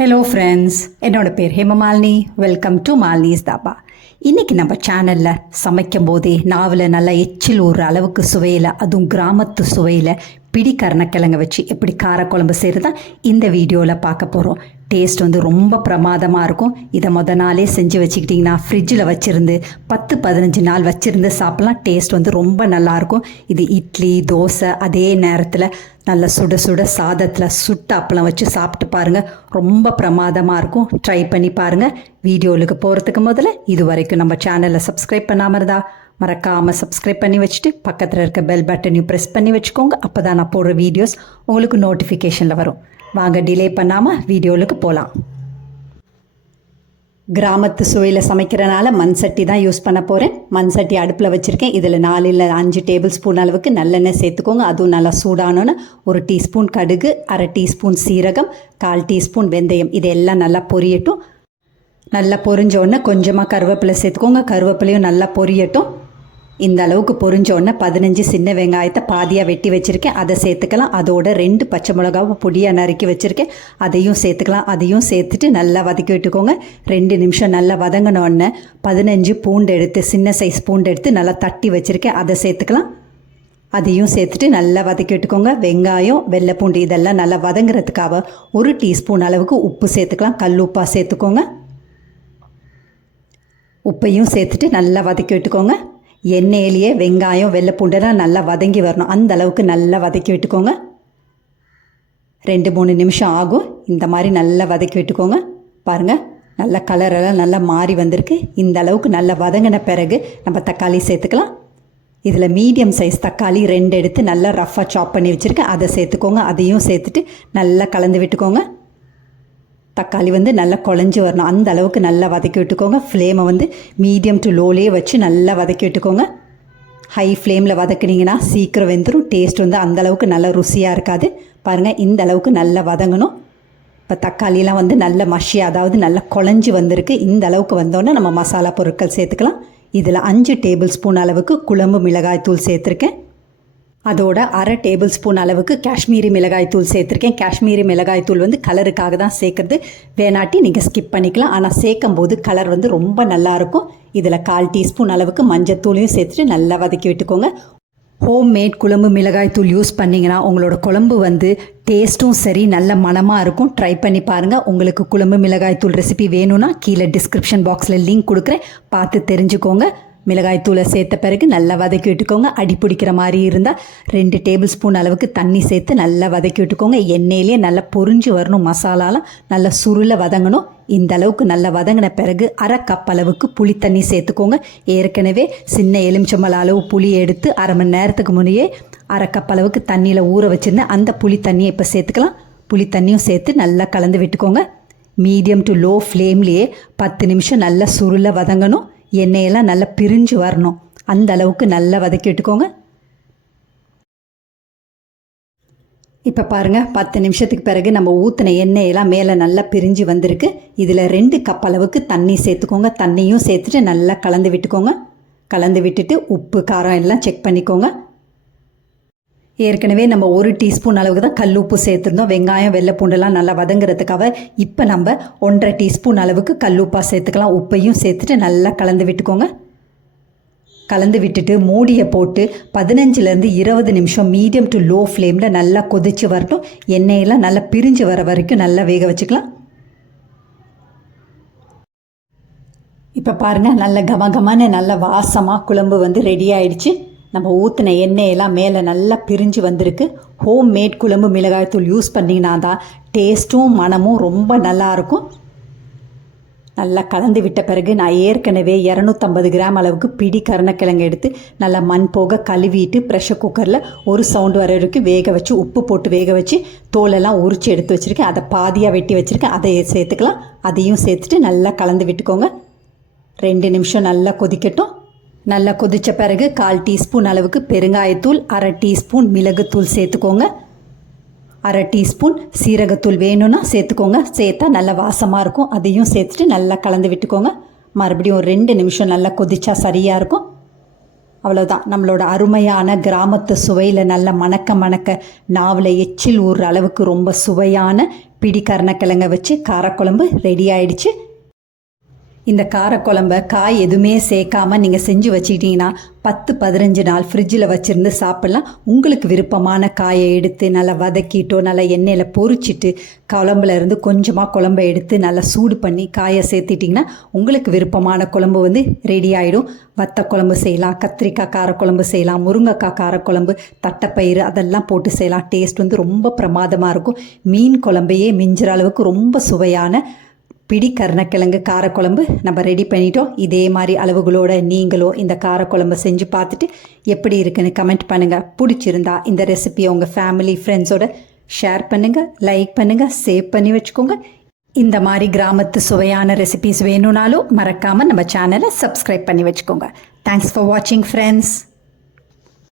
Hello friends, என்னோட பேர் Hemamalini. Welcome to Malini's Dhaba. இன்றைக்கி நம்ம சேனலில் சமைக்கும் போதே நாவில் நல்லா எச்சில் ஊறுற அளவுக்கு சுவையில், அதுவும் கிராமத்து சுவையில் பிடி கருணக்கிழங்க வச்சு எப்படி காரக்குழம்பு செய்கிறதா இந்த வீடியோவில் பார்க்க போகிறோம். டேஸ்ட் ரொம்ப பிரமாதமாக இருக்கும். இதை நாளே செஞ்சு வச்சுக்கிட்டிங்கன்னா ஃப்ரிட்ஜில் வச்சுருந்து 10-15 நாள் வச்சுருந்து சாப்பிட்லாம். டேஸ்ட் ரொம்ப நல்லாயிருக்கும். இது இட்லி, தோசை, அதே நேரத்தில் நல்ல சுட சுட சாதத்தில் சுட்ட அப்பளம் வச்சு சாப்பிட்டு பாருங்கள். ரொம்ப பிரமாதமாக இருக்கும். ட்ரை பண்ணி பாருங்கள். வீடியோவுக்கு போகிறதுக்கு முதல்ல இது வரைக்கும் நம்ம சேனலை சப்ஸ்கிரைப் பண்ணாமல் இருந்தால் மறக்காமல் சப்ஸ்கிரைப் பண்ணி வச்சுட்டு பக்கத்தில் இருக்க பெல் பட்டனையும் ப்ரெஸ் பண்ணி வச்சுக்கோங்க. அப்போ தான் நான் போடுற வீடியோஸ் உங்களுக்கு நோட்டிஃபிகேஷனில் வரும். வாங்க டிலே பண்ணாமல் வீடியோவுக்கு போகலாம். கிராமத்து சுவையில் சமைக்கிறனால மண் சட்டி தான் யூஸ் பண்ண போகிறேன். மண் சட்டி அடுப்பில் வச்சுருக்கேன். இதில் 4-5 டேபிள் ஸ்பூன் அளவுக்கு நல்லெண்ணெய் சேர்த்துக்கோங்க. அதுவும் நல்லா சூடானோன்னு 1 டீஸ்பூன் கடுகு, 1/2 டீஸ்பூன் சீரகம், 1/4 டீஸ்பூன் வெந்தயம், இதெல்லாம் நல்லா பொரியட்டும். நல்லா பொரிஞ்சோடனே கொஞ்சமாக கருவேப்பிலை சேர்த்துக்கோங்க. கருவேப்பிலையும் நல்லா பொரியட்டும். இந்த அளவுக்கு பொரிஞ்சோடனே 15 சின்ன வெங்காயத்தை பாதியாக வெட்டி வச்சுருக்கேன், அதை சேர்த்துக்கலாம். அதோட 2 பச்சை மிளகாவை பொடியாக நறுக்கி வச்சுருக்கேன், அதையும் சேர்த்துக்கலாம். அதையும் சேர்த்துட்டு நல்லா வதக்கி விட்டுக்கோங்க. 2 நிமிஷம் நல்லா வதங்கினோடனே 15 பூண்டு எடுத்து, சின்ன சைஸ் பூண்டு எடுத்து நல்லா தட்டி வச்சுருக்கேன், அதை சேர்த்துக்கலாம். அதையும் சேர்த்துட்டு நல்லா வதக்கி விட்டுக்கோங்க. வெங்காயம், வெள்ளைப்பூண்டு இதெல்லாம் நல்லா வதங்குறதுக்காக 1 டீஸ்பூன் அளவுக்கு உப்பு சேர்த்துக்கலாம். கல் உப்பாக சேர்த்துக்கோங்க. உப்பையும் சேர்த்துட்டு நல்லா வதக்கி விட்டுக்கோங்க. எண்ணெயிலேயே வெங்காயம், வெள்ளைப்பூண்டெல்லாம் நல்லா வதங்கி வரணும். அந்த அளவுக்கு நல்லா வதக்கி விட்டுக்கோங்க. 2-3 நிமிஷம் ஆகும். இந்த மாதிரி நல்லா வதக்கி விட்டுக்கோங்க. பாருங்கள், நல்லா கலரெல்லாம் நல்லா மாறி வந்திருக்கு. இந்த அளவுக்கு நல்லா வதங்கின பிறகு நம்ம தக்காளி சேர்த்துக்கலாம். இதில் மீடியம் சைஸ் தக்காளி 2 எடுத்து நல்லா ரஃப்பாக சாப் பண்ணி வச்சுருக்கேன், அதை சேர்த்துக்கோங்க. அதையும் சேர்த்துட்டு நல்லா கலந்து விட்டுக்கோங்க. தக்காளி நல்லா குழஞ்சி வரணும். அந்த அளவுக்கு நல்லா வதக்கி விட்டுக்கோங்க. ஃப்ளேமை மீடியம் டு லோலேயே வச்சு நல்லா வதக்கி விட்டுக்கோங்க. ஹை ஃப்ளேமில் வதக்குனிங்கன்னா சீக்கிரம் வெந்துடும். டேஸ்ட் அந்தளவுக்கு நல்லா ருசியாக இருக்காது. பாருங்கள், இந்த அளவுக்கு நல்லா வதங்கணும். இப்போ தக்காளியெலாம் நல்ல மஷி, அதாவது நல்லா குழஞ்சி வந்திருக்கு. இந்த அளவுக்கு வந்தோன்னே நம்ம மசாலா பொருட்கள் சேர்த்துக்கலாம். இதில் 5 டேபிள் ஸ்பூன் அளவுக்கு குழம்பு மிளகாய் தூள் சேர்த்துருக்கேன். அதோட 1/2 டேபிள் ஸ்பூன் அளவுக்கு காஷ்மீரி மிளகாய் தூள் சேர்த்துருக்கேன். காஷ்மீரி மிளகாய் தூள் கலருக்காக தான் சேர்க்குறது. வேணாட்டி நீங்கள் ஸ்கிப் பண்ணிக்கலாம். ஆனால் சேர்க்கும் போது கலர் ரொம்ப நல்லாயிருக்கும். இதில் 1/4 டீஸ்பூன் அளவுக்கு மஞ்சத்தூளையும் சேர்த்துட்டு நல்லா வதக்கி விட்டுக்கோங்க. ஹோம் மேட் குழம்பு மிளகாய் தூள் யூஸ் பண்ணிங்கன்னா உங்களோட குழம்பு டேஸ்ட்டும் சரி நல்ல மணமாக இருக்கும். ட்ரை பண்ணி பாருங்கள். உங்களுக்கு குழம்பு மிளகாய் தூள் ரெசிபி வேணும்னா கீழே டிஸ்கிரிப்ஷன் பாக்ஸில் லிங்க் கொடுக்குறேன், பார்த்து தெரிஞ்சுக்கோங்க. மிளகாய் தூளை சேர்த்த பிறகு நல்லா வதக்கி விட்டுக்கோங்க. அடி பிடிக்கிற மாதிரி இருந்தால் 2 டேபிள் ஸ்பூன் அளவுக்கு தண்ணி சேர்த்து நல்லா வதக்கி விட்டுக்கோங்க. எண்ணெயிலே நல்லா பொரிஞ்சு வரணும். மசாலாலாம் நல்லா சுருள வதங்கணும். இந்த அளவுக்கு நல்லா வதங்கின பிறகு 1/2 கப் அளவுக்கு புளி தண்ணி சேர்த்துக்கோங்க. ஏற்கனவே சின்ன எலுமிச்சம்பழ அளவு புளி எடுத்து 1/2 மணி நேரத்துக்கு முன்னே 1/2 கப் அளவுக்கு தண்ணியில் ஊற வச்சுருந்தேன். அந்த புளி தண்ணியை இப்போ சேர்த்துக்கலாம். புளி தண்ணியும் சேர்த்து நல்லா கலந்து விட்டுக்கோங்க. மீடியம் டு லோ ஃப்ளேம்லேயே 10 நிமிஷம் நல்லா சுருள வதங்கணும். எண்ணெயெல்லாம் நல்லா பிரிஞ்சு வரணும். அந்த அளவுக்கு நல்லா வதக்கி விட்டுக்கோங்க. இப்போ பாருங்கள், 10 நிமிஷத்துக்கு பிறகு நம்ம ஊற்றின எண்ணெயெல்லாம் மேலே நல்லா பிரிஞ்சு வந்திருக்கு. இதில் 2 கப் அளவுக்கு தண்ணி சேர்த்துக்கோங்க. தண்ணியும் சேர்த்துட்டு நல்லா கலந்து விட்டுக்கோங்க. கலந்து விட்டுட்டு உப்பு காரம் எல்லாம் செக் பண்ணிக்கோங்க. ஏற்கனவே நம்ம 1 டீஸ்பூன் அளவுக்கு தான் கல் உப்பு சேர்த்துருந்தோம். வெங்காயம், வெள்ளைப்பூண்டெல்லாம் நல்லா வதங்குறதுக்காக இப்போ நம்ம 1/2 டீஸ்பூன் அளவுக்கு கல் உப்பாக சேர்த்துக்கலாம். உப்பையும் சேர்த்துட்டு நல்லா கலந்து விட்டுக்கோங்க. கலந்து விட்டுட்டு மூடியை போட்டு 15-20 நிமிஷம் மீடியம் டு லோ ஃப்ளேமில் நல்லா கொதித்து வரட்டும். எண்ணெயெல்லாம் நல்லா பிரிஞ்சு வர வரைக்கும் நல்லா வேக வச்சுக்கலாம். இப்போ பாருங்கள், நல்ல கமகமான நல்ல வாசமாக குழம்பு ரெடி ஆயிடுச்சு. நம்ம ஊற்றின எண்ணெயெல்லாம் மேலே நல்லா பிரிஞ்சு வந்திருக்கு. ஹோம் மேட் குழம்பு மிளகாய் தூள் யூஸ் பண்ணிங்கன்னா தான் டேஸ்ட்டும் மனமும் ரொம்ப நல்லாயிருக்கும். நல்லா கலந்து விட்ட பிறகு நான் ஏற்கனவே 250 கிராம் அளவுக்கு பிடி கருணக்கிழங்கு எடுத்து நல்லா மண் போக கழுவிட்டு ப்ரெஷர் குக்கரில் 1 சவுண்டு வர வரைக்கும் வேக வச்சு உப்பு போட்டு வேக வச்சு தோலெல்லாம் உரித்து எடுத்து வச்சுருக்கேன். அதை பாதியாக வெட்டி வச்சுருக்கேன், அதை சேர்த்துக்கலாம். அதையும் சேர்த்துட்டு நல்லா கலந்து விட்டுக்கோங்க. 2 நிமிஷம் நல்லா கொதிக்கட்டும். நல்லா கொதித்த பிறகு 1/4 டீஸ்பூன் அளவுக்கு பெருங்காயத்தூள், 1/2 டீஸ்பூன் மிளகுத்தூள் சேர்த்துக்கோங்க. 1/2 டீஸ்பூன் சீரகத்தூள் வேணும்னா சேர்த்துக்கோங்க. சேர்த்தா நல்லா வாசமாக இருக்கும். அதையும் சேர்த்துட்டு நல்லா கலந்து விட்டுக்கோங்க. மறுபடியும் ஒரு 2 நிமிஷம் நல்லா கொதிச்சா சரியாக இருக்கும். அவ்வளோதான், நம்மளோட அருமையான கிராமத்து சுவையில் நல்ல மணக்க நாவில் எச்சில் ஊறுற அளவுக்கு ரொம்ப சுவையான பிடி கருணக்கிழங்க வச்சு காரக்குழம்பு ரெடி ஆயிடுச்சு. இந்த காரக்குழம்ப காய் எதுவுமே சேர்க்காமல் நீங்கள் செஞ்சு வச்சுக்கிட்டிங்கன்னா 10-15 நாள் ஃப்ரிட்ஜில் வச்சுருந்து சாப்பிட்லாம். உங்களுக்கு விருப்பமான காயை எடுத்து நல்லா வதக்கிட்டோ நல்லா எண்ணெயில் பொரிச்சிட்டு குழம்புல இருந்து கொஞ்சமாக குழம்பை எடுத்து நல்லா சூடு பண்ணி காயை சேர்த்திட்டிங்கன்னா உங்களுக்கு விருப்பமான குழம்பு வந்து ரெடி ஆகிடும். வத்த குழம்பு செய்யலாம், கத்திரிக்காய் காரக்குழம்பு செய்யலாம், முருங்கைக்காய் காரக்குழம்பு, தட்டைப்பயிறு அதெல்லாம் போட்டு செய்யலாம். டேஸ்ட் வந்து ரொம்ப பிரமாதமாக இருக்கும். மீன் குழம்பையே மிஞ்சுற அளவுக்கு ரொம்ப சுவையான பிடி கருணக்கிழங்கு காரக்குழம்பு நம்ம ரெடி பண்ணிட்டோம். இதே மாதிரி அளவுகளோடு நீங்களும் இந்த காரக்குழம்பு செஞ்சு பார்த்துட்டு எப்படி இருக்குன்னு கமெண்ட் பண்ணுங்கள். பிடிச்சிருந்தா இந்த ரெசிபியை உங்கள் ஃபேமிலி ஃப்ரெண்ட்ஸோட ஷேர் பண்ணுங்கள், லைக் பண்ணுங்கள், சேவ் பண்ணி வச்சுக்கோங்க. இந்த மாதிரி கிராமத்து சுவையான ரெசிபிஸ் வேணும்னாலும் மறக்காமல் நம்ம சேனலை சப்ஸ்கிரைப் பண்ணி வச்சுக்கோங்க. தேங்க்ஸ் ஃபார் வாட்சிங் ஃப்ரெண்ட்ஸ்.